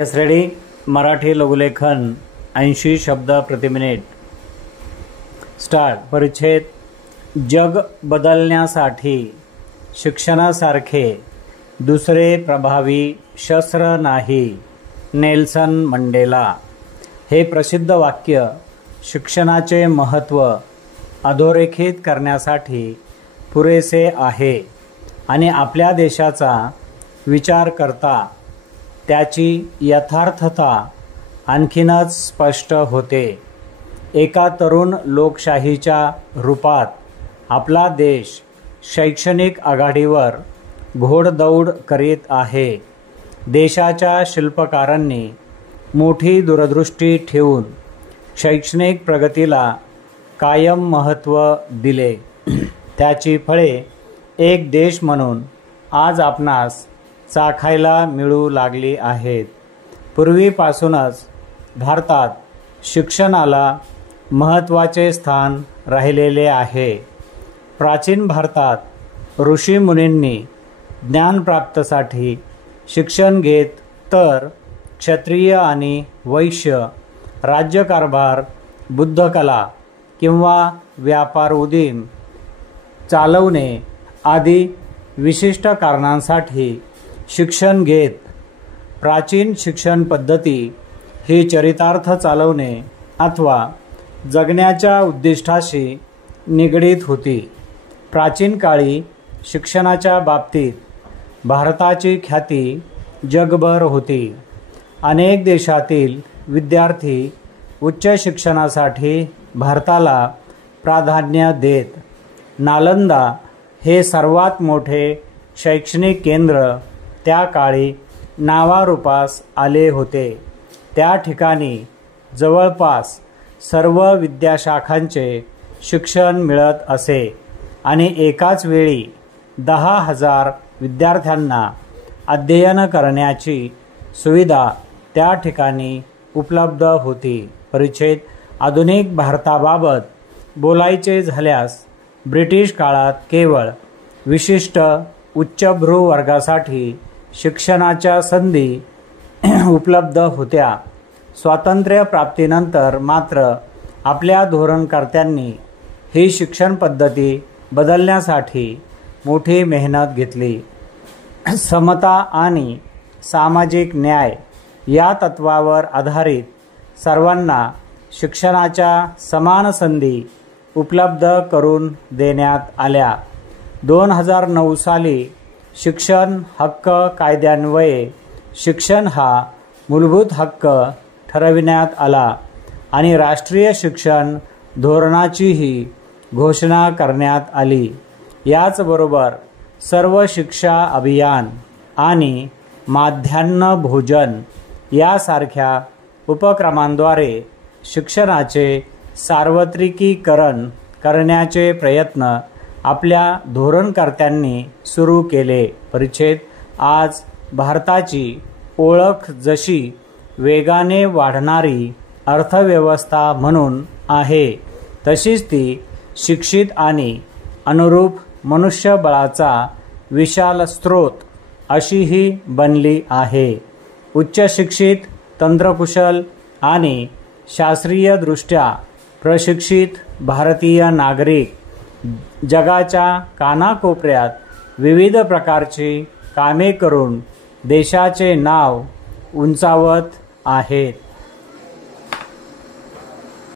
Yes ready. Marathi लघुलेखन 80 शब्द प्रति minute. Start. परिच्छेद. जग बदलण्यासाठी शिक्षणासारखे दुसरे प्रभावी शस्त्र नाही. नेल्सन मंडेला. हे प्रसिद्ध वाक्य शिक्षणाचे महत्त्व अधोरेखित करण्यासाठी पुरेसे आहे आणि आपल्या देशाचा विचार करता त्याची यथार्थता आणखीनच स्पष्ट होते. एका तरुण लोकशाहीच्या रूपात आपला देश शैक्षणिक आघाडीवर घोडदौड करीत आहे. देशाच्या शिल्पकारांनी मोठी दूरदृष्टी ठेवून शैक्षणिक प्रगतीला कायम महत्त्व दिले. त्याची फळे एक देश म्हणून आज आपणास चाखायला मिळू लागली आहेत. पूर्वीपासूनच भारतात शिक्षणाला महत्त्वाचे स्थान राहिलेले आहे. प्राचीन भारतात ऋषीमुनींनी ज्ञानप्राप्तीसाठी शिक्षण घेत तर क्षत्रिय आणि वैश्य राज्यकारभार, बुद्धकला किंवा व्यापार उदीम चालवणे आदी विशिष्ट कारणांसाठी शिक्षण घेत. प्राचीन शिक्षण पद्धती ही चरितार्थ चालवणे अथवा जगण्याच्या उद्दिष्टाशी निगडीत होती. प्राचीन काळी शिक्षणाच्या बाबतीत भारताची ख्याती जगभर होती. अनेक देशातील विद्यार्थी उच्च शिक्षणासाठी भारताला प्राधान्य देत. नालंदा हे सर्वात मोठे शैक्षणिक केंद्र त्या काळी नावारूपास आले होते. त्या ठिकाणी जवळपास सर्व विद्याशाखांचे शिक्षण मिळत असे आणि एकाच वेळी 10,000 विद्यार्थ्यांना अध्ययन करण्याची सुविधा त्या ठिकाणी उपलब्ध होती. परिच्छेद. आधुनिक भारताबाबत बोलायचे झाल्यास ब्रिटिश काळात केवळ विशिष्ट उच्चभ्रू वर्गासाठी शिक्षणाच्या संधी उपलब्ध होत्या. स्वातंत्र्य प्राप्तीनंतर मात्र आपल्या धोरणकर्त्यांनी ही शिक्षण पद्धती बदलण्यासाठी मोठी मेहनत घेतली. समता आणि सामाजिक न्याय या तत्वावर आधारित सर्वांना शिक्षणाच्या समान संधी उपलब्ध करून देण्यात आल्या. 2009 साली शिक्षण हक्क कायद्यान्वये शिक्षण हा मूलभूत हक्क ठरविण्यात आला आणि राष्ट्रीय शिक्षण धोरणाचीही घोषणा करण्यात आली. याचबरोबर सर्व शिक्षा अभियान आणि माध्यान्ह भोजन यासारख्या उपक्रमांद्वारे शिक्षणाचे सार्वत्रिकीकरण करण्याचे प्रयत्न आपल्या धोरणकर्त्यांनी सुरू केले. परिच्छेद. आज भारताची ओळख जशी वेगाने वाढणारी अर्थव्यवस्था म्हणून आहे तशीच ती शिक्षित आणि अनुरूप मनुष्यबळाचा विशाल स्रोत अशीही बनली आहे. उच्च शिक्षित, तंत्रकुशल आणि शास्त्रीयदृष्ट्या प्रशिक्षित भारतीय नागरिक जगाच्या कानाकोपऱ्यात विविध प्रकारची कामे करून देशाचे नाव उंचावत आहेत.